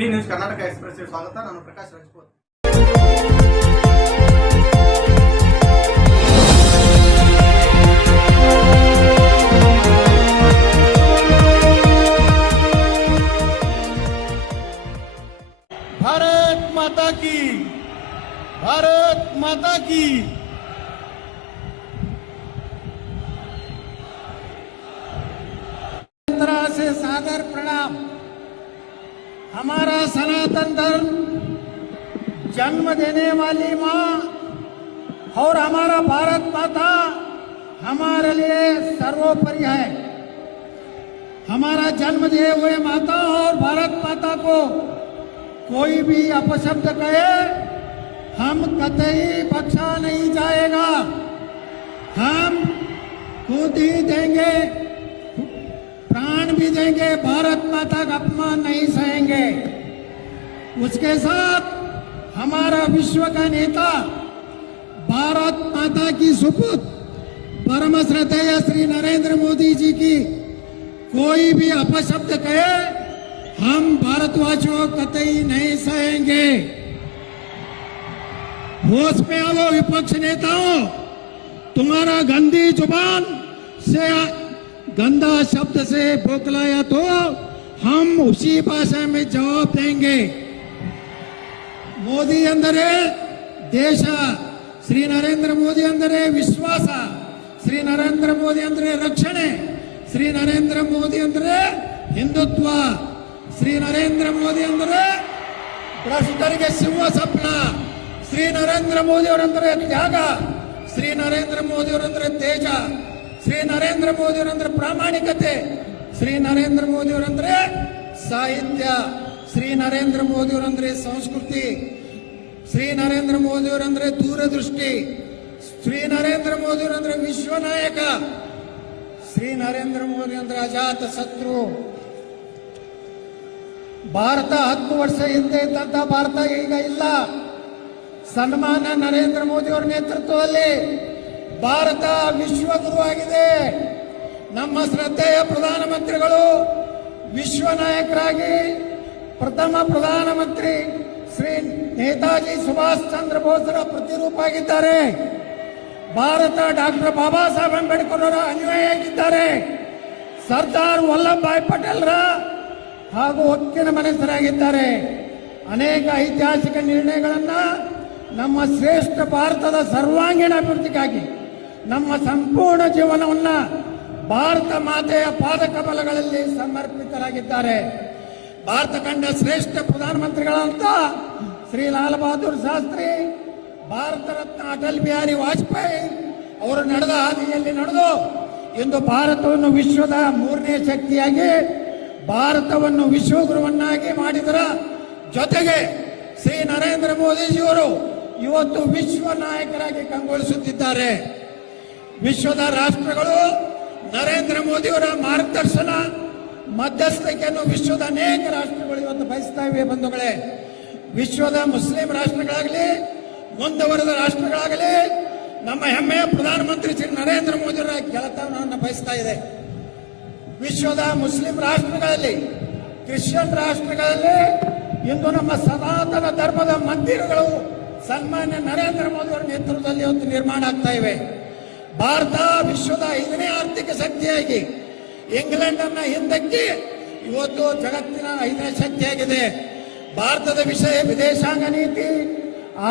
P news Karnataka ಎಕ್ಸ್‌ಪ್ರೆಸ್‌ಗೆ ಸ್ವಾಗತ. ನಾನು ಪ್ರಕಾಶ್ ರಾಜ್ಪೂತ್. भारत माता की, भारत माता की। तरह से सादर प्रणाम। हमारा सनातन धर्म जन्म देने वाली माँ और हमारा भारत माता हमारे लिए सर्वोपरि है। हमारा जन्म दिए हुए माता और भारत माता को कोई भी अपशब्द कहे हम कतई बख्शा नहीं जाएगा। हम खुद ही देंगे, प्राण भी देंगे, भारत माता का अपमान नहीं सहेंगे। उसके साथ हमारा विश्व का नेता भारत माता की सुपुत्र परम श्रद्धेय श्री नरेंद्र मोदी जी की कोई भी अपशब्द कहे हम भारतवासियों कतई नहीं सहेंगे। होश में आओ विपक्ष नेताओं, तुम्हारा गंदी जुबान से गंदा शब्द से बोकलाया तो हम उसी भाषा में जवाब देंगे। मोदी अंदरे देश, श्री नरेंद्र मोदी अंदरे विश्वास, श्री नरेंद्र मोदी अंदरे रक्षणे, श्री नरेंद्र मोदी अंदरे हिंदुत्व, श्री नरेंद्र मोदी अंदरे ಭ್ರಷ್ಟರಿಗೆ ಸಿಂಹ ಸ್ವಪ್ನ, ಶ್ರೀ ನರೇಂದ್ರ ಮೋದಿ ಅವರಂದ್ರೆ ತ್ಯಾಗ, ಶ್ರೀ ನರೇಂದ್ರ ಮೋದಿ ಅವರಂದ್ರೆ ತೇಜ, ಶ್ರೀ ನರೇಂದ್ರ ಮೋದಿ ಅವರಂದ್ರೆ ಪ್ರಾಮಾಣಿಕತೆ, ಶ್ರೀ ನರೇಂದ್ರ ಮೋದಿ ಅವರಂದ್ರೆ ಸಾಹಿತ್ಯ, ಶ್ರೀ ನರೇಂದ್ರ ಮೋದಿ ಅವರಂದ್ರೆ ಸಂಸ್ಕೃತಿ, ಶ್ರೀ ನರೇಂದ್ರ ಮೋದಿ ಅವರಂದ್ರೆ ದೂರದೃಷ್ಟಿ, ಶ್ರೀ ನರೇಂದ್ರ ಮೋದಿ ಅವರಂದ್ರೆ ವಿಶ್ವ ನಾಯಕ, ಶ್ರೀ ನರೇಂದ್ರ ಮೋದಿ ಅಂದ್ರೆ ಅಜಾತ ಶತ್ರು. ಭಾರತ 10 ವರ್ಷ ಹಿಂದೆ ಇದ್ದಂತ ಭಾರತ ಈಗ ಇಲ್ಲ. ಸನ್ಮಾನ್ಯ ನರೇಂದ್ರ ಮೋದಿ ಅವರ ನೇತೃತ್ವದಲ್ಲಿ ಭಾರತ ವಿಶ್ವಗುರು ಆಗಿದೆ. ನಮ್ಮ ಶ್ರದ್ಧೆಯ ಪ್ರಧಾನಮಂತ್ರಿಗಳು ವಿಶ್ವ ನಾಯಕರಾಗಿ ಪ್ರಥಮ ಪ್ರಧಾನಮಂತ್ರಿ ಶ್ರೀ ನೇತಾಜಿ ಸುಭಾಷ್ ಚಂದ್ರ ಬೋಸ್ರ ಪ್ರತಿರೂಪ ಆಗಿದ್ದಾರೆ. ಭಾರತ ಡಾಕ್ಟರ್ ಬಾಬಾ ಸಾಹೇಬ್ ಅಂಬೇಡ್ಕರ್ ಅವರ ಅನುಯಾಯಿಯಾಗಿದ್ದಾರೆ. ಸರ್ದಾರ್ ವಲ್ಲಭಭಾಯಿ ಪಟೇಲ್ರ ಹಾಗೂ ಒಕ್ಕಿನ ಮನಸ್ಸರಾಗಿದ್ದಾರೆ. ಅನೇಕ ಐತಿಹಾಸಿಕ ನಿರ್ಣಯಗಳನ್ನು ನಮ್ಮ ಶ್ರೇಷ್ಠ ಭಾರತದ ಸರ್ವಾಂಗೀಣ ಅಭಿವೃದ್ಧಿಗಾಗಿ ನಮ್ಮ ಸಂಪೂರ್ಣ ಜೀವನವನ್ನು ಭಾರತ ಮಾತೆಯ ಪಾದಕಮಲಗಳಲ್ಲಿ ಸಮರ್ಪಿತರಾಗಿದ್ದಾರೆ. ಭಾರತ ಕಂಡ ಶ್ರೇಷ್ಠ ಪ್ರಧಾನಮಂತ್ರಿಗಳಂತ ಶ್ರೀ ಲಾಲ್ ಬಹದ್ದೂರ್ ಶಾಸ್ತ್ರಿ, ಭಾರತ ರತ್ನ ಅಟಲ್ ಬಿಹಾರಿ ವಾಜಪೇಯಿ ಅವರು ನಡೆದ ಹಾದಿಯಲ್ಲಿ ನಡೆದು ಇಂದು ಭಾರತವನ್ನು ವಿಶ್ವದ 3ನೇ ಶಕ್ತಿಯಾಗಿ ಭಾರತವನ್ನು ವಿಶ್ವಗುರುವನ್ನಾಗಿ ಮಾಡಿದರ ಜೊತೆಗೆ ಶ್ರೀ ನರೇಂದ್ರ ಮೋದಿಜಿಯವರು ಇವತ್ತು ವಿಶ್ವ ನಾಯಕರಾಗಿ ಕಂಗೊಳಿಸುತ್ತಿದ್ದಾರೆ. ವಿಶ್ವದ ರಾಷ್ಟ್ರಗಳು ನರೇಂದ್ರ ಮೋದಿಯವರ ಮಾರ್ಗದರ್ಶನ ಮಧ್ಯಸ್ಥಿಕೆಯನ್ನು ವಿಶ್ವದ ಅನೇಕ ರಾಷ್ಟ್ರಗಳು ಇವತ್ತು ಬಯಸ್ತಾ ಇವೆ. ಬಂಧುಗಳೇ, ವಿಶ್ವದ ಮುಸ್ಲಿಂ ರಾಷ್ಟ್ರಗಳಾಗಲಿ ಮುಂದುವರೆದ ರಾಷ್ಟ್ರಗಳಾಗಲಿ ನಮ್ಮ ಹೆಮ್ಮೆಯ ಪ್ರಧಾನಮಂತ್ರಿ ಶ್ರೀ ನರೇಂದ್ರ ಮೋದಿಯವರ ಗೆಳೆತನವನ್ನು ಬಯಸ್ತಾ ಇದೆ. ವಿಶ್ವದ ಮುಸ್ಲಿಂ ರಾಷ್ಟ್ರಗಳಲ್ಲಿ, ಕ್ರಿಶ್ಚಿಯನ್ ರಾಷ್ಟ್ರಗಳಲ್ಲಿ ಇಂದು ನಮ್ಮ ಸನಾತನ ಧರ್ಮದ ಮಂದಿರಗಳು ಸನ್ಮಾನ್ಯ ನರೇಂದ್ರ ಮೋದಿ ಅವರ ನೇತೃತ್ವದಲ್ಲಿ ಇವತ್ತು ನಿರ್ಮಾಣ ಆಗ್ತಾ ಇವೆ. ಭಾರತ ವಿಶ್ವದ 5ನೇ ಆರ್ಥಿಕ ಶಕ್ತಿಯಾಗಿ ಇಂಗ್ಲೆಂಡ್ ಅನ್ನ ಹಿಂದಕ್ಕೆ ಇವತ್ತು ಜಗತ್ತಿನ 5ನೇ ಶಕ್ತಿಯಾಗಿದೆ. ಭಾರತದ ವಿದೇಶಾಂಗ ನೀತಿ,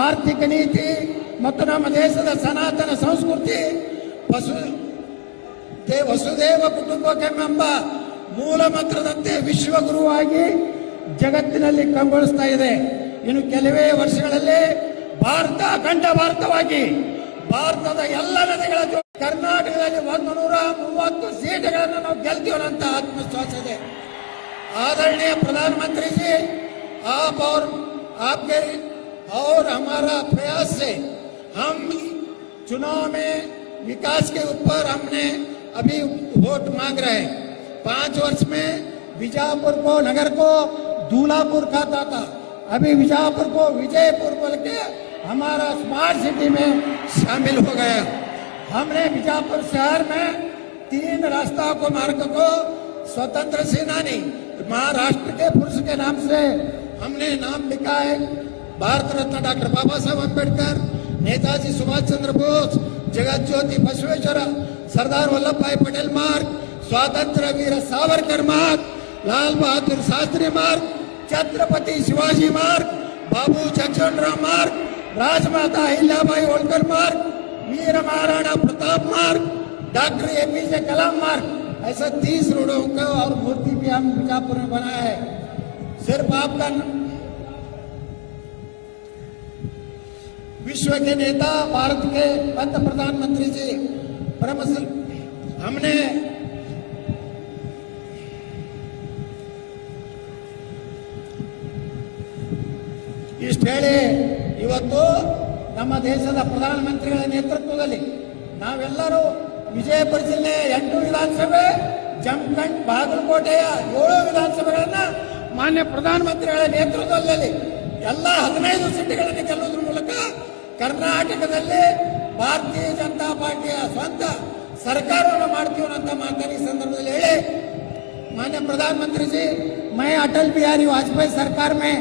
ಆರ್ಥಿಕ ನೀತಿ ಮತ್ತು ನಮ್ಮ ದೇಶದ ಸನಾತನ ಸಂಸ್ಕೃತಿ ವಸುದೇವ ಕುಟುಂಬಕ್ಕೆಂಬ ಮೂಲ ಮಂತ್ರದಂತೆ ವಿಶ್ವಗುರುವಾಗಿ ಜಗತ್ತಿನಲ್ಲಿ ಕಂಗೊಳಿಸ್ತಾ ಇದೆ. ಇನ್ನು ಕೆಲವೇ ವರ್ಷಗಳಲ್ಲಿ ಭಾರತ ಅಖಂಡ ಭಾರತವಾಗಿ ಭಾರತದ ಎಲ್ಲ ನದಿಗಳ ಕರ್ನಾಟಕದಲ್ಲಿ 130 ಸೀಟುಗಳನ್ನು ನಾವು ಗೆಲ್ತೀವನ್ನಂತ ಆತ್ಮವಿಶ್ವಾಸ ಇದೆ. आदरणीय प्रधानमंत्री जी, आप और आपके और हमारा प्रयास से हम चुनाव में विकास के ऊपर हमने अभी वोट मांग रहे हैं। 5 वर्ष में बीजापुर को नगर को दूल्हापुर कहता था, अभी बीजापुर को विजयपुर बोल के हमारा स्मार्ट सिटी में शामिल हो गया। हमने बीजापुर शहर में 3 रास्ता को मार्ग को स्वतंत्र सेनानी महाराष्ट्र के पुरुष के नाम से हमने नाम लिखा है भारत रत्न डॉक्टर बाबा साहब अम्बेडकर, नेताजी सुभाष चंद्र बोस, जगत ज्योति बसवेश्वर, सरदार वल्लभ भाई पटेल मार्ग, स्वातंत्र्य वीर सावरकर मार्ग, लाल बहादुर शास्त्री मार्ग, छत्रपति शिवाजी मार्ग, बाबू जगजीवनराम मार्ग, राजमाता अहिल्याबाई होलकर मार्ग, वीर महाराणा प्रताप मार्ग, डॉक्टर एपीजे कलाम मार्ग, ऐसा 30 रोडों का और मूर्ति भी हम बीजापुर में बनाया है। सिर्फ आपका विश्व के नेता, भारत के पंत प्रधानमंत्री जी हमने ಇಷ್ಟು ಹೇಳಿ ಇವತ್ತು ನಮ್ಮ ದೇಶದ ಪ್ರಧಾನಮಂತ್ರಿಗಳ ನೇತೃತ್ವದಲ್ಲಿ ನಾವೆಲ್ಲರೂ ವಿಜಯಪುರ ಜಿಲ್ಲೆ 8 ವಿಧಾನಸಭೆ, ಜಮಖಂಡ್, ಬಾಗಲಕೋಟೆಯ 7 ವಿಧಾನಸಭೆಗಳನ್ನ ಮಾನ್ಯ ಪ್ರಧಾನಮಂತ್ರಿಗಳ ನೇತೃತ್ವದಲ್ಲಿ ಎಲ್ಲ 15 ಸೀಟುಗಳನ್ನು ಗೆಲ್ಲುವುದರ ಮೂಲಕ ಕರ್ನಾಟಕದಲ್ಲಿ ಭಾರತೀಯ ಜನತಾ ಪಾರ್ಟಿಯ ಸ್ವಂತ ಸರ್ಕಾರವನ್ನು ಮಾಡ್ತೀವಿ ಅಂತ ಮಾತನ್ನು ಈ ಸಂದರ್ಭದಲ್ಲಿ ಹೇಳಿ, माननीय प्रधानमंत्री जी, मैं अटल बिहारी वाजपेयी सरकार में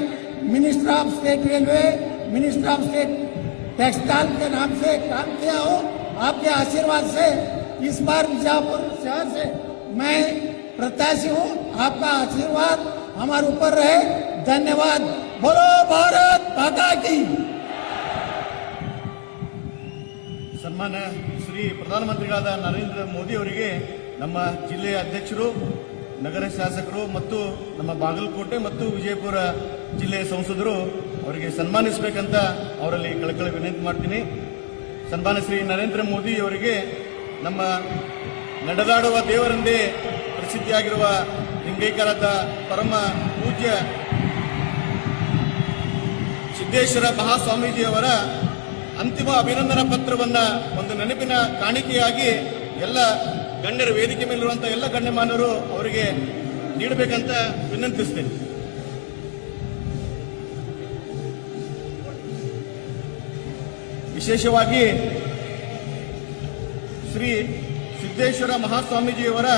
minister of state railway, minister of state textile के नाम से काम किया हूँ। आपके आशीर्वाद से इस बार बीजापुर शहर से मैं प्रत्याशी हूँ। आपका आशीर्वाद हमारे ऊपर रहे। धन्यवाद। बोलो भारत माता की। ಸನ್ಮಾನ್ಯ ಶ್ರೀ ಪ್ರಧಾನಮಂತ್ರಿಗಳಾದ ನರೇಂದ್ರ ಮೋದಿ ಅವರಿಗೆ ನಮ್ಮ ಜಿಲ್ಲೆಯ ಅಧ್ಯಕ್ಷರು, ನಗರ ಶಾಸಕರು ಮತ್ತು ನಮ್ಮ ಬಾಗಲಕೋಟೆ ಮತ್ತು ವಿಜಯಪುರ ಜಿಲ್ಲೆಯ ಸಂಸದರು ಅವರಿಗೆ ಸನ್ಮಾನಿಸಬೇಕಂತ ಅವರಲ್ಲಿ ಕಳಕಳಿ ವಿನಂತಿ ಮಾಡ್ತೀನಿ. ಸನ್ಮಾನ್ಯ ಶ್ರೀ ನರೇಂದ್ರ ಮೋದಿ ಅವರಿಗೆ ನಮ್ಮ ನಡೆದಾಡುವ ದೇವರೆಂದೇ ಪ್ರಸಿದ್ಧಿಯಾಗಿರುವ ಲಿಂಗೈಕ್ಯರಾದ ಪರಮ ಪೂಜ್ಯ ಸಿದ್ದೇಶ್ವರ ಮಹಾಸ್ವಾಮೀಜಿಯವರ ಅಂತಿಮ ಅಭಿನಂದನಾ ಪತ್ರವನ್ನ ಒಂದು ನೆನಪಿನ ಕಾಣಿಕೆಯಾಗಿ ಎಲ್ಲ ಗಣ್ಯರ ವೇದಿಕೆ ಮೇಲಿರುವಂತಹ ಎಲ್ಲ ಗಣ್ಯಮಾನ್ಯರು ಅವರಿಗೆ ನೀಡಬೇಕಂತ ವಿನಂತಿಸ್ತೇನೆ. ವಿಶೇಷವಾಗಿ ಶ್ರೀ ಸಿದ್ದೇಶ್ವರ ಮಹಾಸ್ವಾಮೀಜಿಯವರ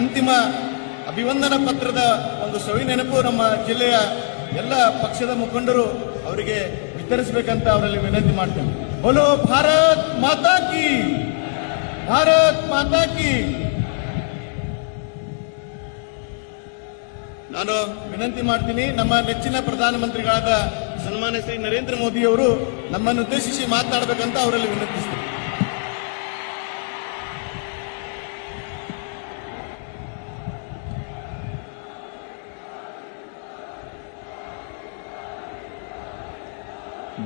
ಅಂತಿಮ ಅಭಿವಂದನಾ ಪತ್ರದ ಒಂದು ಸವಿ ನೆನಪು ನಮ್ಮ ಜಿಲ್ಲೆಯ ಎಲ್ಲ ಪಕ್ಷದ ಮುಖಂಡರು ಅವರಿಗೆ ವಿತರಿಸಬೇಕಂತ ಅವರಲ್ಲಿ ವಿನಂತಿ ಮಾಡ್ತೇನೆ. ಬೋಲೋ ಭಾರತ್ ಮಾತಾ ಕಿ, ಭಾರತ್ ಮಾತಾ ಕಿ. ನಾನು ವಿನಂತಿ ಮಾಡ್ತೀನಿ, ನಮ್ಮ ನೆಚ್ಚಿನ ಪ್ರಧಾನಮಂತ್ರಿಗಳಾದ ಸನ್ಮಾನ್ಯ ಶ್ರೀ ನರೇಂದ್ರ ಮೋದಿ ಅವರು ನಮ್ಮನ್ನು ಉದ್ದೇಶಿಸಿ ಮಾತನಾಡಬೇಕಂತ ಅವರಲ್ಲಿ ವಿನಂತಿಸ್ತೀನಿ.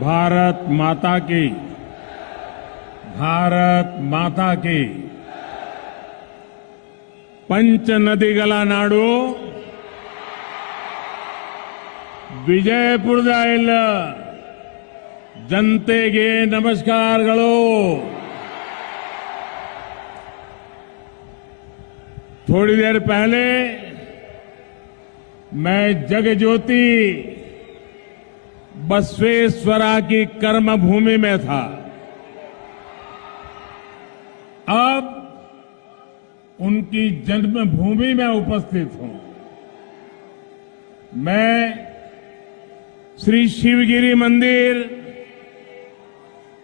भारत माता की, भारत माता की. पंच नदिಗಳ ನಾಡು ವಿಜಯಪುರದ ಎಲ್ಲ ಜನತೆಗೆ ನಮಸ್ಕಾರಗಳು. थोड़ी देर पहले मैं जगज्योति बसवेश्वरा की कर्मभूमि में था. अब उनकी जन्मभूमि में उपस्थित हूं. मैं श्री शिवगिरी मंदिर,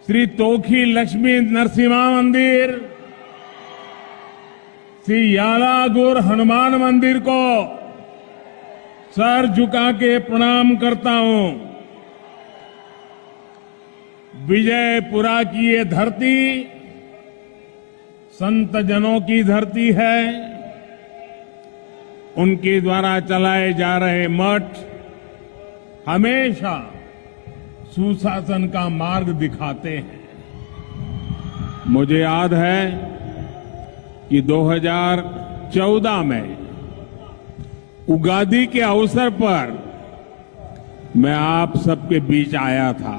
श्री तोखी लक्ष्मी नरसिम्हा मंदिर, श्री यालागुर हनुमान मंदिर को सर झुका के प्रणाम करता हूं. विजयपुरा की ये धरती संत जनों की धरती है. उनके द्वारा चलाए जा रहे मठ हमेशा सुशासन का मार्ग दिखाते हैं. मुझे याद है कि 2014 में उगादी के अवसर पर मैं आप सबके बीच आया था.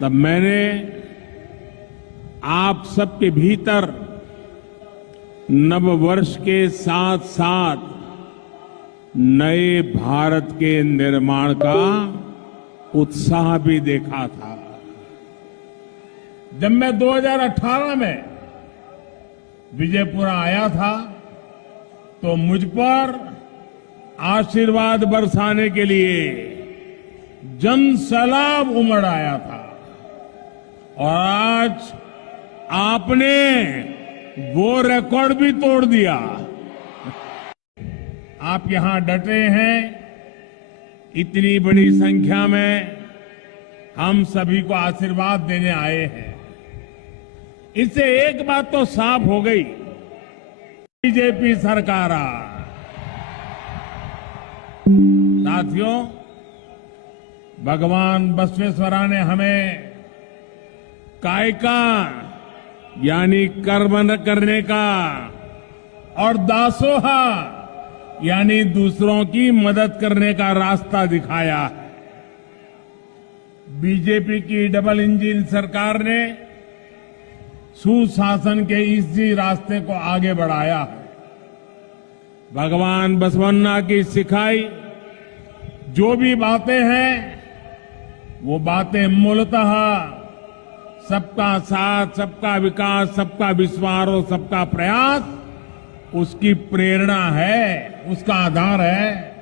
तब मैंने आप सबके भीतर नव वर्ष के साथ साथ नए भारत के निर्माण का उत्साह भी देखा था. जब मैं 2018 में विजयपुरा आया था तो मुझ पर आशीर्वाद बरसाने के लिए जन सैलाब उमड़ आया था और आज आपने वो रिकॉर्ड भी तोड़ दिया। आप यहां डटे हैं, इतनी बड़ी संख्या में हम सभी को आशीर्वाद देने आए हैं। इससे एक बात तो साफ हो गई, बीजेपी सरकार साथियों, भगवान बसवेश्वरा ने हमें कायका यानी कर्म न करने का और दासोहा यानी दूसरों की मदद करने का रास्ता दिखाया है। बीजेपी की डबल इंजन सरकार ने सुशासन के इसी रास्ते को आगे बढ़ाया है। भगवान बसवन्ना की सिखाई जो भी बातें हैं, वो बातें मूलतः सबका साथ, सबका विकास, सबका विश्वास और सबका प्रयास उसकी प्रेरणा है, उसका आधार है।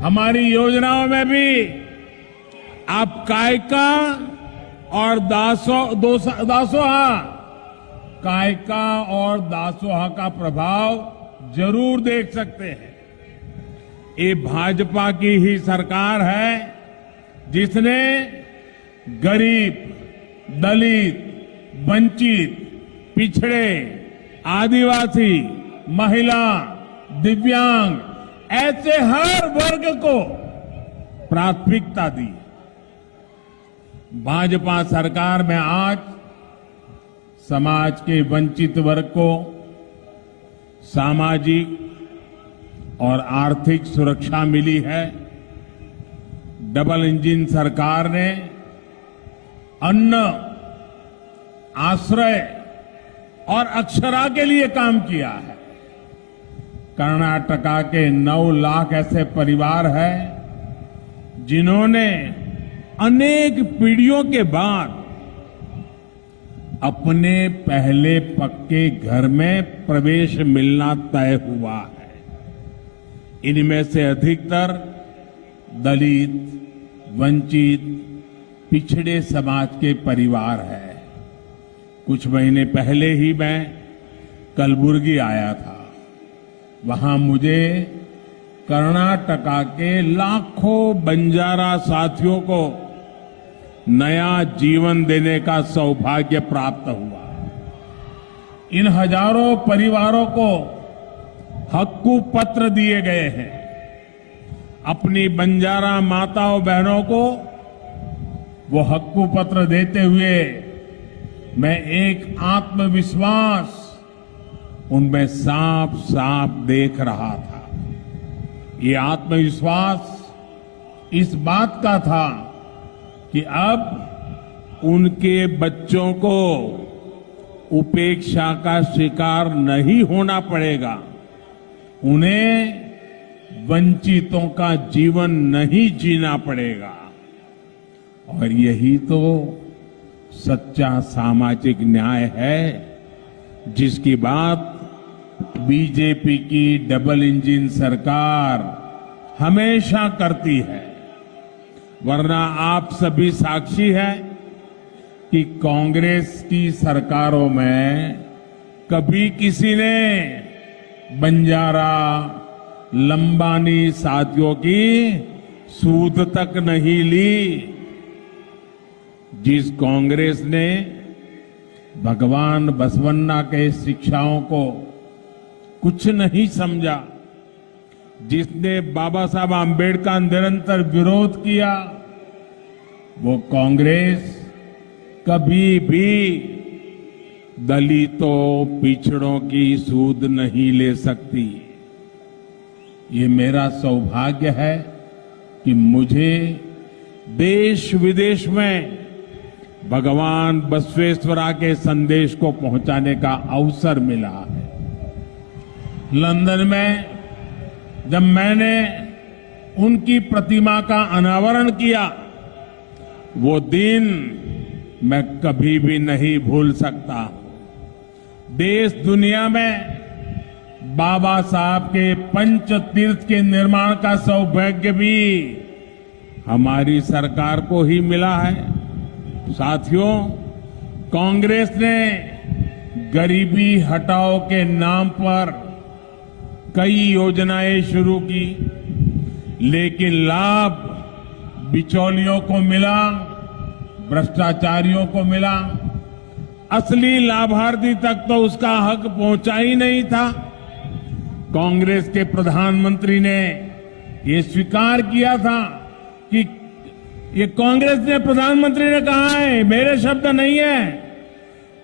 हमारी योजनाओं में भी आप कायका और दासोहा, कायका और दासोहा का प्रभाव जरूर देख सकते हैं। ये भाजपा की ही सरकार है जिसने गरीब, दलित, वंचित, पिछड़े, आदिवासी, महिला, दिव्यांग ऐसे हर वर्ग को प्राथमिकता दी। भाजपा सरकार में आज समाज के वंचित वर्ग को सामाजिक और आर्थिक सुरक्षा मिली है। डबल इंजन सरकार ने अन्न, आश्रय और अक्षरा के लिए काम किया है। कर्नाटका के 9 लाख ऐसे परिवार हैं जिन्होंने अनेक पीढ़ियों के बाद अपने पहले पक्के घर में प्रवेश मिलना तय हुआ है। इनमें से अधिकतर दलित, वंचित, पिछड़े समाज के परिवार हैं। कुछ महीने पहले ही मैं कलबुर्गी आया था। वहां मुझे कर्नाटका के लाखों बंजारा साथियों को नया जीवन देने का सौभाग्य प्राप्त हुआ। इन हजारों परिवारों को हक्कू पत्र दिए गए हैं। अपनी बंजारा माताओं बहनों को वो हक्कू पत्र देते हुए मैं एक आत्मविश्वास उनमें साफ साफ देख रहा था। ये आत्मविश्वास इस बात का था कि अब उनके बच्चों को उपेक्षा का शिकार नहीं होना पड़ेगा, उन्हें वंचितों का जीवन नहीं जीना पड़ेगा। और यही तो सच्चा सामाजिक न्याय है जिसकी बात बीजेपी की डबल इंजन सरकार हमेशा करती है। वरना आप सभी साक्षी हैं कि कांग्रेस की सरकारों में कभी किसी ने बंजारा, लंबानी साथियों की सूद तक नहीं ली। जिस कांग्रेस ने भगवान बसवन्ना के शिक्षाओं को कुछ नहीं समझा, जिसने बाबा साहब आम्बेडकर का निरंतर विरोध किया, वो कांग्रेस कभी भी दलितों, पिछड़ों की सूद नहीं ले सकती। ये मेरा सौभाग्य है कि मुझे देश विदेश में भगवान बसवेश्वरा के संदेश को पहुंचाने का अवसर मिला है। लंदन में जब मैंने उनकी प्रतिमा का अनावरण किया, वो दिन मैं कभी भी नहीं भूल सकता। देश दुनिया में बाबा साहब के पंच तीर्थ के निर्माण का सौभाग्य भी हमारी सरकार को ही मिला है। साथियों, कांग्रेस ने गरीबी हटाओ के नाम पर कई योजनाएं शुरू की, लेकिन लाभ बिचौलियों को मिला, भ्रष्टाचारियों को मिला। असली लाभार्थी तक तो उसका हक पहुंचा ही नहीं था। कांग्रेस के प्रधानमंत्री ने ये स्वीकार किया था कि ये कांग्रेस ने प्रधानमंत्री ने कहा है, मेरे शब्द नहीं है।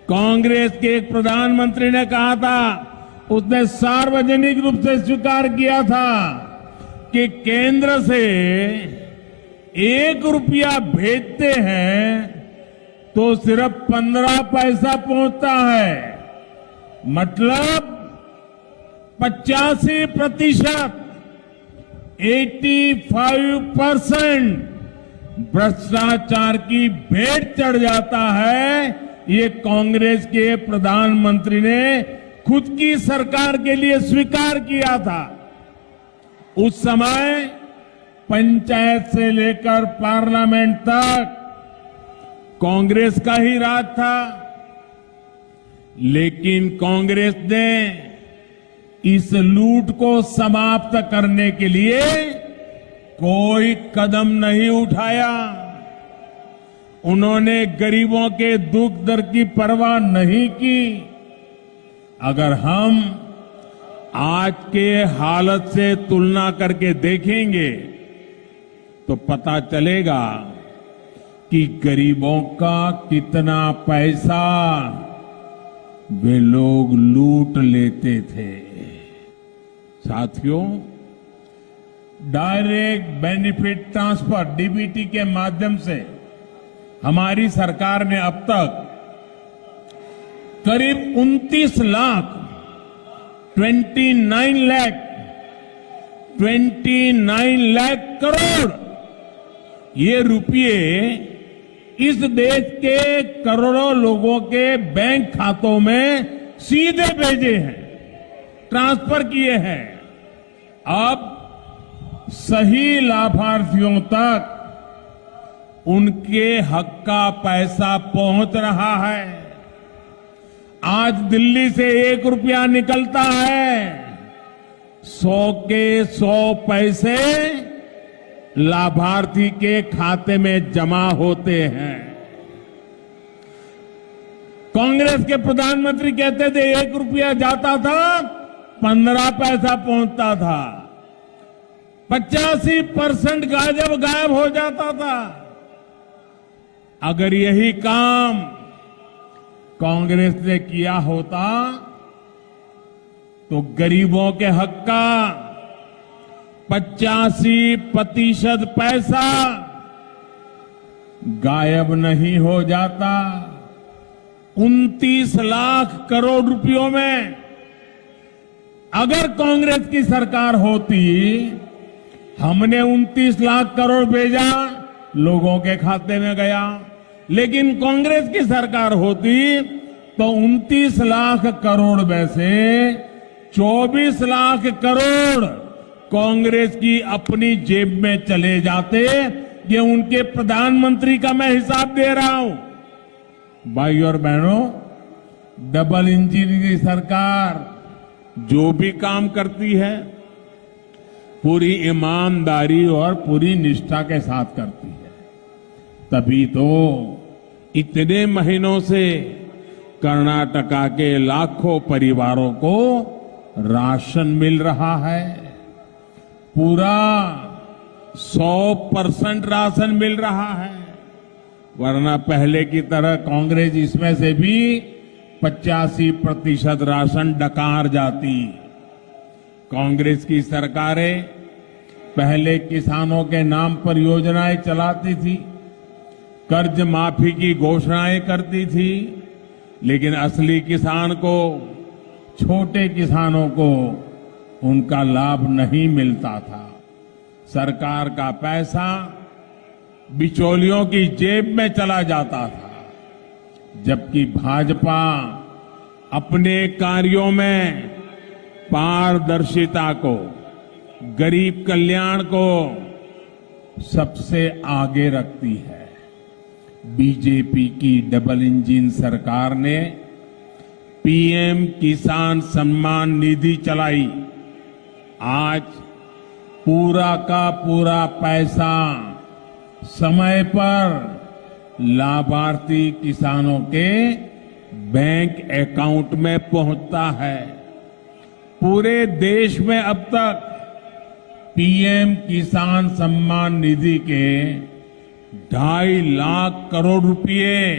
कांग्रेस के एक प्रधानमंत्री ने कहा था, उसने सार्वजनिक रूप से स्वीकार किया था कि केंद्र से 1 रुपया भेजते हैं तो सिर्फ 15 पैसा पहुंचता है। मतलब 85%, 85% भ्रष्टाचार की भेंट चढ़ जाता है। ये कांग्रेस के प्रधानमंत्री ने खुद की सरकार के लिए स्वीकार किया था। उस समय पंचायत से लेकर पार्लियामेंट तक कांग्रेस का ही राज था, लेकिन कांग्रेस ने इस लूट को समाप्त करने के लिए कोई कदम नहीं उठाया। उन्होंने गरीबों के दुख दर्द की परवाह नहीं की। अगर हम आज के हालत से तुलना करके देखेंगे तो पता चलेगा कि गरीबों का कितना पैसा वे लोग लूट लेते थे। साथियों, डायरेक्ट बेनिफिट ट्रांसफर डीबीटी के माध्यम से हमारी सरकार ने अब तक करीब 29 लाख 29 लाख करोड़ ये रुपये इस देश के करोड़ों लोगों के बैंक खातों में सीधे भेजे हैं, ट्रांसफर किए हैं। अब सही लाभार्थियों तक उनके हक का पैसा पहुंच रहा है। आज दिल्ली से 1 रुपया निकलता है, 100 के 100 पैसे लाभार्थी के खाते में जमा होते हैं। कांग्रेस के प्रधानमंत्री कहते थे 1 रुपया जाता था, 15 पैसा पहुंचता था, 85% गायब हो जाता था। अगर यही काम कांग्रेस ने किया होता तो गरीबों के हक का 85% पैसा गायब नहीं हो जाता। 29 लाख करोड़ रुपयों में अगर कांग्रेस की सरकार होती, हमने 29 लाख करोड़ भेजा, लोगों के खाते में गया। लेकिन कांग्रेस की सरकार होती तो 29 लाख करोड़ में से 24 लाख करोड़ कांग्रेस की अपनी जेब में चले जाते। ये उनके प्रधानमंत्री का मैं हिसाब दे रहा हूं। भाई और बहनों, डबल इंजन की सरकार जो भी काम करती है पूरी ईमानदारी और पूरी निष्ठा के साथ करती है। तभी तो इतने महीनों से कर्नाटका के लाखों परिवारों को राशन मिल रहा है। पूरा 100% राशन मिल रहा है, वरना पहले की तरह कांग्रेस इसमें से भी 85% राशन डकार जाती। कांग्रेस की सरकारें पहले किसानों के नाम पर योजनाएं चलाती थी, कर्ज माफी की घोषणाएं करती थी, लेकिन असली किसान को, छोटे किसानों को उनका लाभ नहीं मिलता था। सरकार का पैसा बिचौलियों की जेब में चला जाता था, जबकि भाजपा अपने कार्यों में पारदर्शिता को, गरीब कल्याण को सबसे आगे रखती है। बीजेपी की डबल इंजन सरकार ने पीएम किसान सम्मान निधि चलाई। आज पूरा का पूरा पैसा समय पर लाभार्थी किसानों के बैंक अकाउंट में पहुंचता है। पूरे देश में अब तक पीएम किसान सम्मान निधि के 2.5 लाख करोड़ रुपए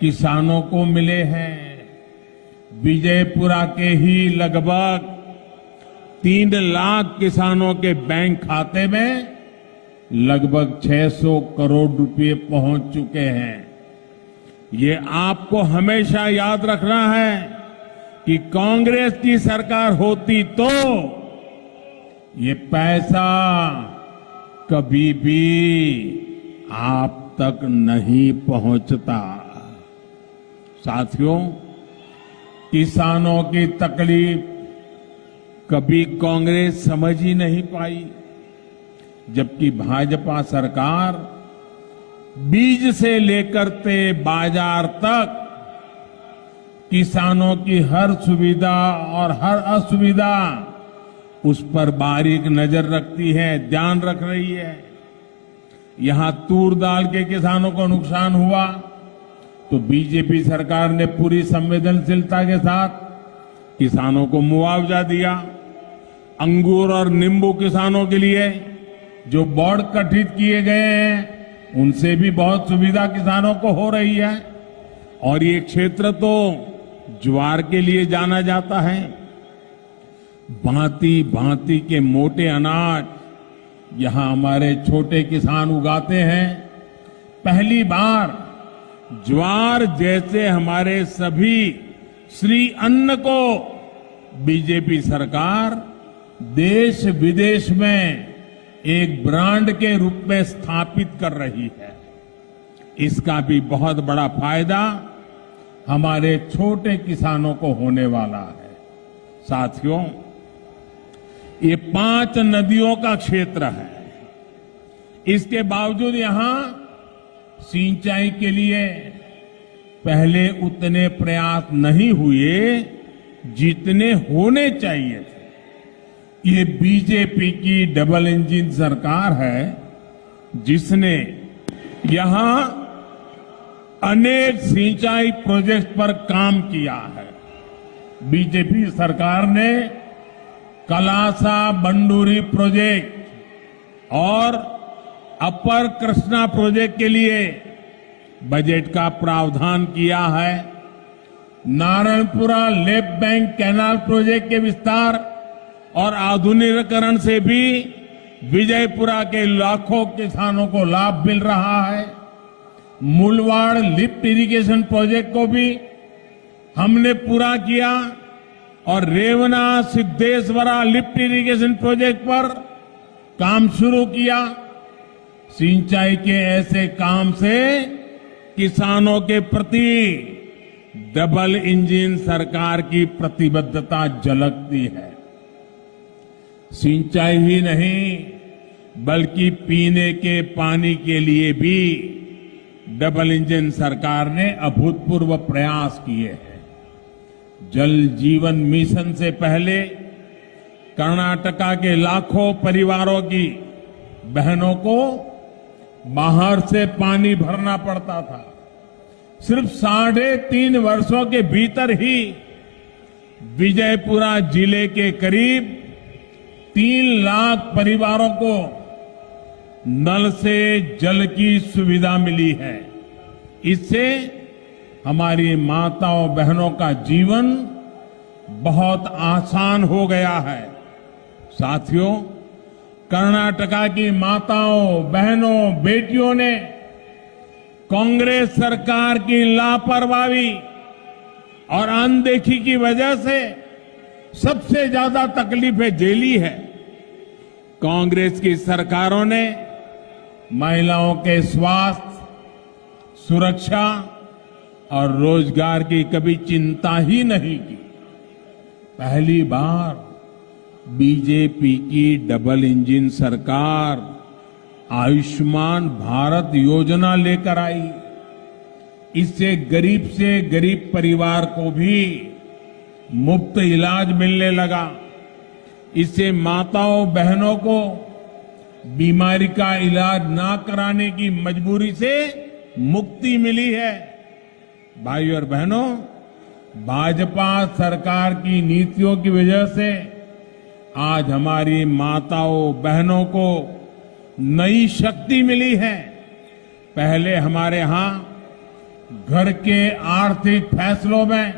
किसानों को मिले हैं। विजयपुरा के ही लगभग 3 लाख किसानों के बैंक खाते में लगभग 600 करोड़ रुपए पहुंच चुके हैं। ये आपको हमेशा याद रखना है कि कांग्रेस की सरकार होती तो ये पैसा कभी भी आप तक नहीं पहुंचता। साथियों, किसानों की तकलीफ कभी कांग्रेस समझ ही नहीं पाई, जबकि भाजपा सरकार बीज से लेकर के बाजार तक किसानों की हर सुविधा और हर असुविधा उस पर बारीक नजर रखती है, ध्यान रख रही है। यहां तूर दाल के किसानों को नुकसान हुआ तो बीजेपी सरकार ने पूरी संवेदनशीलता के साथ किसानों को मुआवजा दिया। अंगूर और नींबू किसानों के लिए जो बोर्ड गठित किए गए हैं उनसे भी बहुत सुविधा किसानों को हो रही है। और ये क्षेत्र तो ज्वार के लिए जाना जाता है। भांति भांति के मोटे अनाज यहां हमारे छोटे किसान उगाते हैं। पहली बार ज्वार जैसे हमारे सभी श्री अन्न को बीजेपी सरकार देश विदेश में एक ब्रांड के रूप में स्थापित कर रही है। इसका भी बहुत बड़ा फायदा हमारे छोटे किसानों को होने वाला है। साथियों, ये 5 नदियों का क्षेत्र है। इसके बावजूद यहां सिंचाई के लिए पहले उतने प्रयास नहीं हुए जितने होने चाहिए थे। ये बीजेपी की डबल इंजन सरकार है जिसने यहां अनेक सिंचाई प्रोजेक्ट पर काम किया है। बीजेपी सरकार ने कलासा बंडूरी प्रोजेक्ट और अपर कृष्णा प्रोजेक्ट के लिए बजट का प्रावधान किया है। Narayanpura left bank canal project के विस्तार और आधुनिकीकरण से भी विजयपुरा के लाखों किसानों को लाभ मिल रहा है। मुलवाड़ लिफ्ट इरिगेशन प्रोजेक्ट को भी हमने पूरा किया और Revanna Siddheshwara lift irrigation project पर काम शुरू किया। सिंचाई के ऐसे काम से किसानों के प्रति डबल इंजन सरकार की प्रतिबद्धता झलकती है। सिंचाई ही नहीं बल्कि पीने के पानी के लिए भी डबल इंजन सरकार ने अभूतपूर्व प्रयास किए हैं। जल जीवन मिशन से पहले कर्नाटका के लाखों परिवारों की बहनों को बाहर से पानी भरना पड़ता था। सिर्फ 3.5 वर्षों के भीतर ही विजयपुरा जिले के करीब 3 लाख परिवारों को नल से जल की सुविधा मिली है। इससे हमारी माताओं बहनों का जीवन बहुत आसान हो गया है। साथियों, कर्नाटका की माताओं बहनों बेटियों ने कांग्रेस सरकार की लापरवाही और अनदेखी की वजह से सबसे ज्यादा तकलीफें झेली है। कांग्रेस की सरकारों ने महिलाओं के स्वास्थ्य, सुरक्षा और रोजगार की कभी चिंता ही नहीं की। पहली बार बीजेपी की डबल इंजन सरकार आयुष्मान भारत योजना लेकर आई। इससे गरीब से गरीब परिवार को भी मुफ्त इलाज मिलने लगा। इससे माताओं बहनों को बीमारी का इलाज ना कराने की मजबूरी से मुक्ति मिली है। भाइयों और बहनों, भाजपा सरकार की नीतियों की वजह से आज हमारी माताओं बहनों को नई शक्ति मिली है। पहले हमारे यहां घर के आर्थिक फैसलों में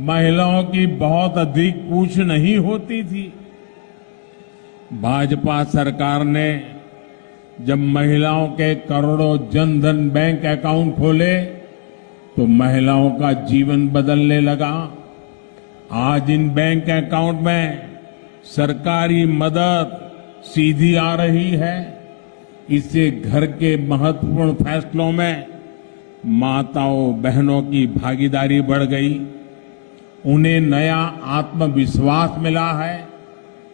महिलाओं की बहुत अधिक पूछ नहीं होती थी। भाजपा सरकार ने जब महिलाओं के करोड़ों जनधन बैंक अकाउंट खोले तो महिलाओं का जीवन बदलने लगा। आज इन बैंक अकाउंट में सरकारी मदद सीधी आ रही है। इससे घर के महत्वपूर्ण फैसलों में माताओं बहनों की भागीदारी बढ़ गई। उन्हें नया आत्मविश्वास मिला है।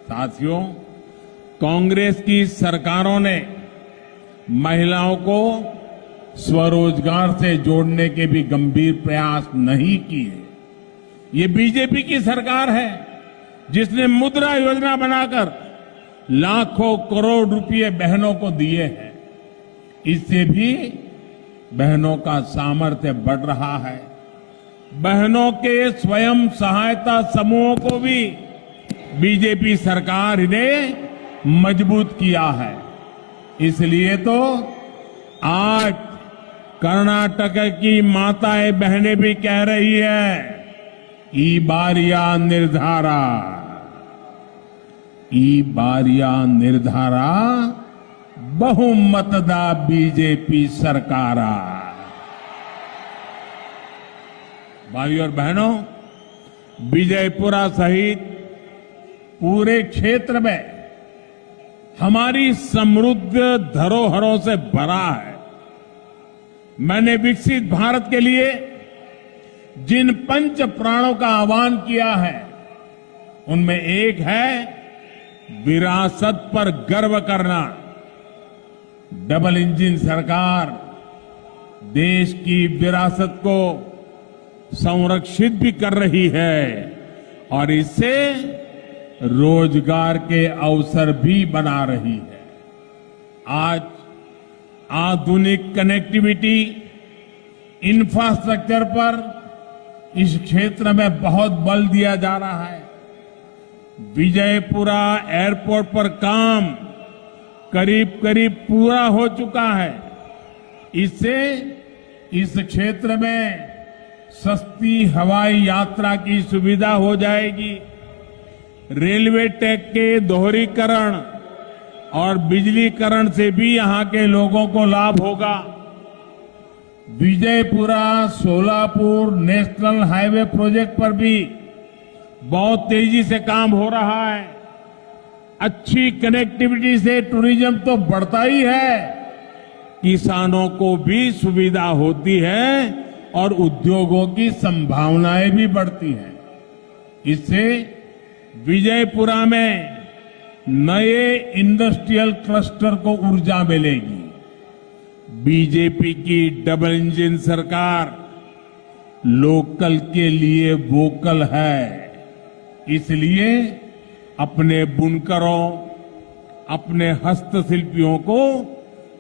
साथियों, कांग्रेस की सरकारों ने महिलाओं को स्वरोजगार से जोड़ने के भी गंभीर प्रयास नहीं किए। ये बीजेपी की सरकार है जिसने मुद्रा योजना बनाकर लाखों करोड़ रुपए बहनों को दिए हैं। इससे भी बहनों का सामर्थ्य बढ़ रहा है। बहनों के स्वयं सहायता समूहों को भी बीजेपी सरकार ने मजबूत किया है। इसलिए तो आज कर्नाटक की माताएं बहनें भी कह रही है, ई बारिया निर्धारा, ई बारिया निर्धारा बहुमतदा बीजेपी सरकारा। भाइयों और बहनों, विजयपुरा सहित पूरे क्षेत्र में हमारी समृद्ध धरोहरों से भरा है। मैंने विकसित भारत के लिए जिन पंच प्राणों का आह्वान किया है उनमें एक है विरासत पर गर्व करना। डबल इंजन सरकार देश की विरासत को संरक्षित भी कर रही है और इससे रोजगार के अवसर भी बना रही है। आज आधुनिक कनेक्टिविटी इंफ्रास्ट्रक्चर पर इस क्षेत्र में बहुत बल दिया जा रहा है। विजयपुरा एयरपोर्ट पर काम करीब करीब पूरा हो चुका है। इससे इस क्षेत्र में सस्ती हवाई यात्रा की सुविधा हो जाएगी। रेलवे ट्रैक के दोहरीकरण और बिजलीकरण से भी यहां के लोगों को लाभ होगा। Vijayapura Solapur national highway project पर भी बहुत तेजी से काम हो रहा है। अच्छी कनेक्टिविटी से टूरिज्म तो बढ़ता ही है, किसानों को भी सुविधा होती है और उद्योगों की संभावनाएं भी बढ़ती हैं। इससे विजयपुरा में नए इंडस्ट्रियल क्लस्टर को ऊर्जा मिलेगी। बीजेपी की डबल इंजन सरकार लोकल के लिए वोकल है। इसलिए अपने बुनकरों, अपने हस्तशिल्पियों को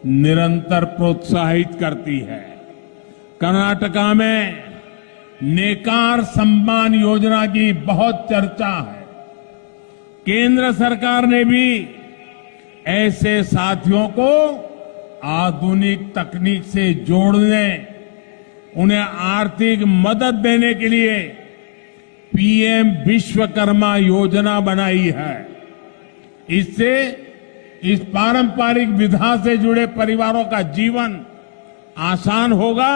निरंतर प्रोत्साहित करती है। कर्नाटका में नेकार सम्मान योजना की बहुत चर्चा है। केंद्र सरकार ने भी ऐसे साथियों को आधुनिक तकनीक से जोड़ने, उन्हें आर्थिक मदद देने के लिए पीएम विश्वकर्मा योजना बनाई है। इससे इस पारंपरिक विधा से जुड़े परिवारों का जीवन आसान होगा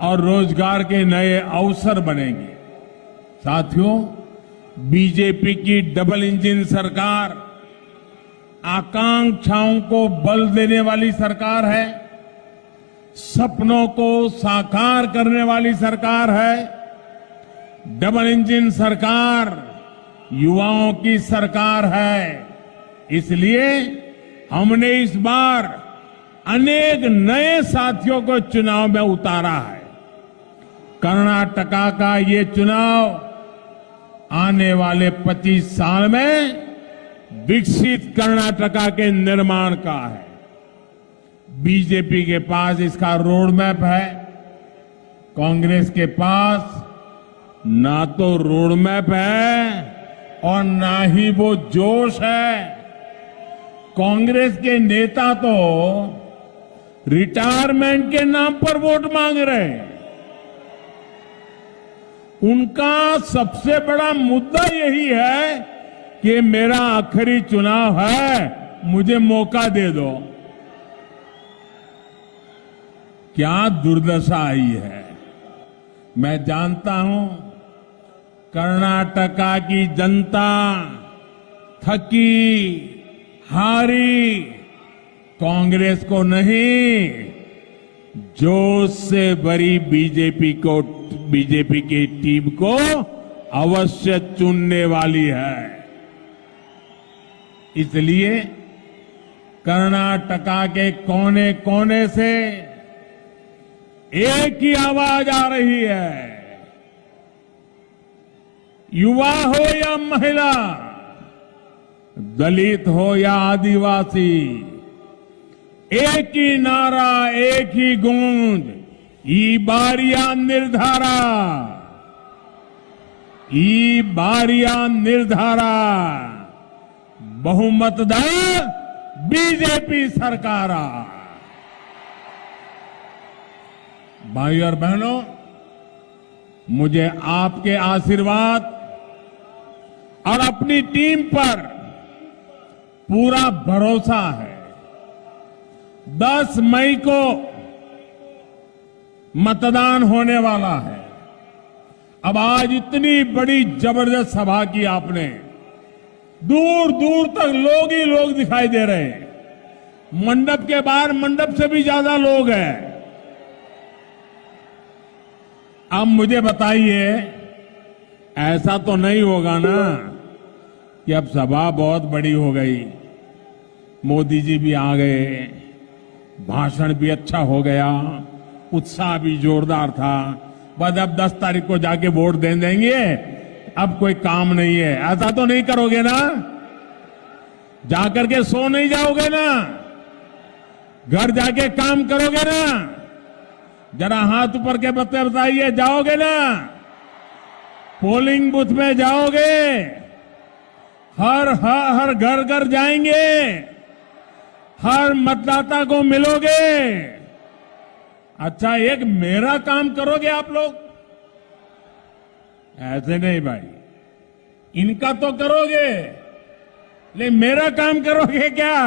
और रोजगार के नए अवसर बनेंगे। साथियों, बीजेपी की डबल इंजन सरकार आकांक्षाओं को बल देने वाली सरकार है, सपनों को साकार करने वाली सरकार है। डबल इंजन सरकार युवाओं की सरकार है। इसलिए हमने इस बार अनेक नए साथियों को चुनाव में उतारा है। कर्नाटका का ये चुनाव आने वाले 25 साल में विकसित कर्नाटका के निर्माण का है। बीजेपी के पास इसका रोड मैप है, कांग्रेस के पास ना तो रोड मैप है और ना ही वो जोश है। कांग्रेस के नेता तो रिटायरमेंट के नाम पर वोट मांग रहे हैं। उनका सबसे बड़ा मुद्दा यही है कि मेरा आखिरी चुनाव है, मुझे मौका दे दो। क्या दुर्दशा आई है। मैं जानता हूं कर्नाटका की जनता थकी हारी कांग्रेस को नहीं, जोश से भरी बीजेपी की टीम को अवश्य चुनने वाली है। इसलिए कर्नाटका के कोने कोने से एक ही आवाज आ रही है, युवा हो या महिला, दलित हो या आदिवासी, एक ही नारा, एक ही गूंज, ई बारिया निर्धारा, ई बारिया निर्धारा, बहुमतदार बीजेपी सरकार। भाई और बहनों, मुझे आपके आशीर्वाद और अपनी टीम पर पूरा भरोसा है। 10 मई को मतदान होने वाला है। अब आज इतनी बड़ी जबरदस्त सभा की आपने, दूर दूर तक लोग ही लोग दिखाई दे रहे हैं। मंडप के बाहर मंडप से भी ज्यादा लोग हैं। अब मुझे बताइए, ऐसा तो नहीं होगा ना कि अब सभा बहुत बड़ी हो गई, मोदी जी भी आ गए, भाषण भी अच्छा हो गया, उत्साह भी जोरदार था, बस अब 10 तारीख को जाके वोट दे देंगे, अब कोई काम नहीं है। ऐसा तो नहीं करोगे ना? जाकर के सो नहीं जाओगे ना? घर जाके काम करोगे ना? जरा हाथ ऊपर के बताइए, जाओगे ना? पोलिंग बूथ में जाओगे? हर घर घर जाएंगे? हर मतदाता को मिलोगे? अच्छा, एक मेरा काम करोगे आप लोग? ऐसे नहीं भाई, इनका तो करोगे, लेकिन मेरा काम करोगे क्या?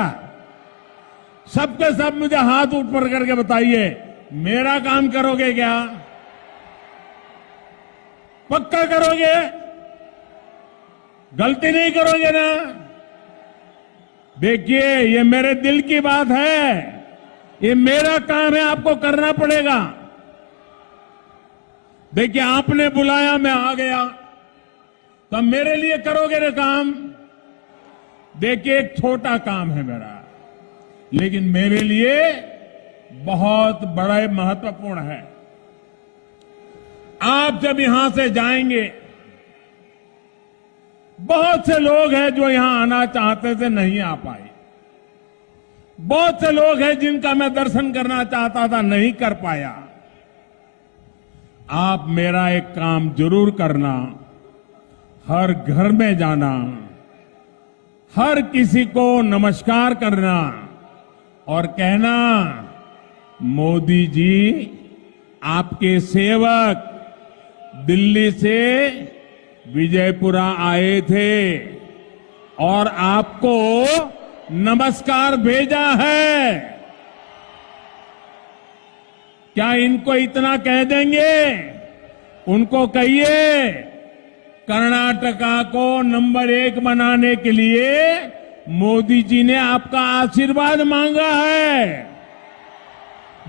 सबके सब मुझे हाथ ऊपर करके बताइए, मेरा काम करोगे क्या? पक्का करोगे? गलती नहीं करोगे ना? देखिए, ये मेरे दिल की बात है, ये मेरा काम है, आपको करना पड़ेगा। देखिए, आपने बुलाया, मैं आ गया, तो मेरे लिए करोगे ना काम? देखिए, एक छोटा काम है मेरा, लेकिन मेरे लिए बहुत बड़ा महत्वपूर्ण है। आप जब यहां से जाएंगे, बहुत से लोग हैं जो यहां आना चाहते थे, नहीं आ पाए। बहुत से लोग हैं जिनका मैं दर्शन करना चाहता था, नहीं कर पाया। आप मेरा एक काम जरूर करना, हर घर में जाना, हर किसी को नमस्कार करना और कहना, मोदी जी आपके सेवक दिल्ली से विजयपुरा आए थे और आपको नमस्कार भेजा है। क्या इनको इतना कह देंगे? उनको कहिए, कर्नाटका को नंबर 1 बनाने के लिए मोदी जी ने आपका आशीर्वाद मांगा है।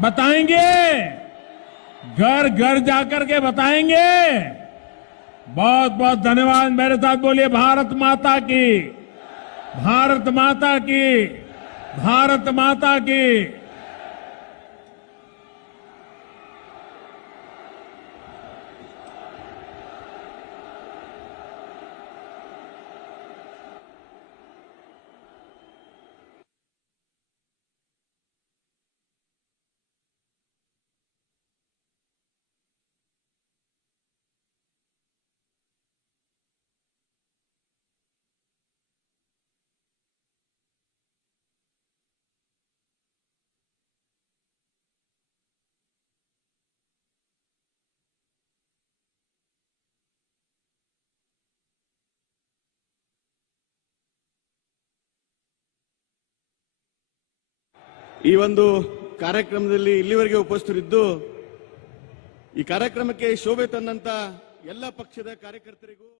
बताएंगे? घर घर जाकर के बताएंगे? बहुत बहुत धन्यवाद। मेरे साथ बोलिए भारत माता की, भारत माता की, भारत माता की। ಈ ಒಂದು ಕಾರ್ಯಕ್ರಮದಲ್ಲಿ ಇಲ್ಲಿವರೆಗೆ ಉಪಸ್ಥಿತರಿದ್ದು ಈ ಕಾರ್ಯಕ್ರಮಕ್ಕೆ ಶೋಭೆ ತಂದಂತ ಎಲ್ಲ ಪಕ್ಷದ ಕಾರ್ಯಕರ್ತರಿಗೂ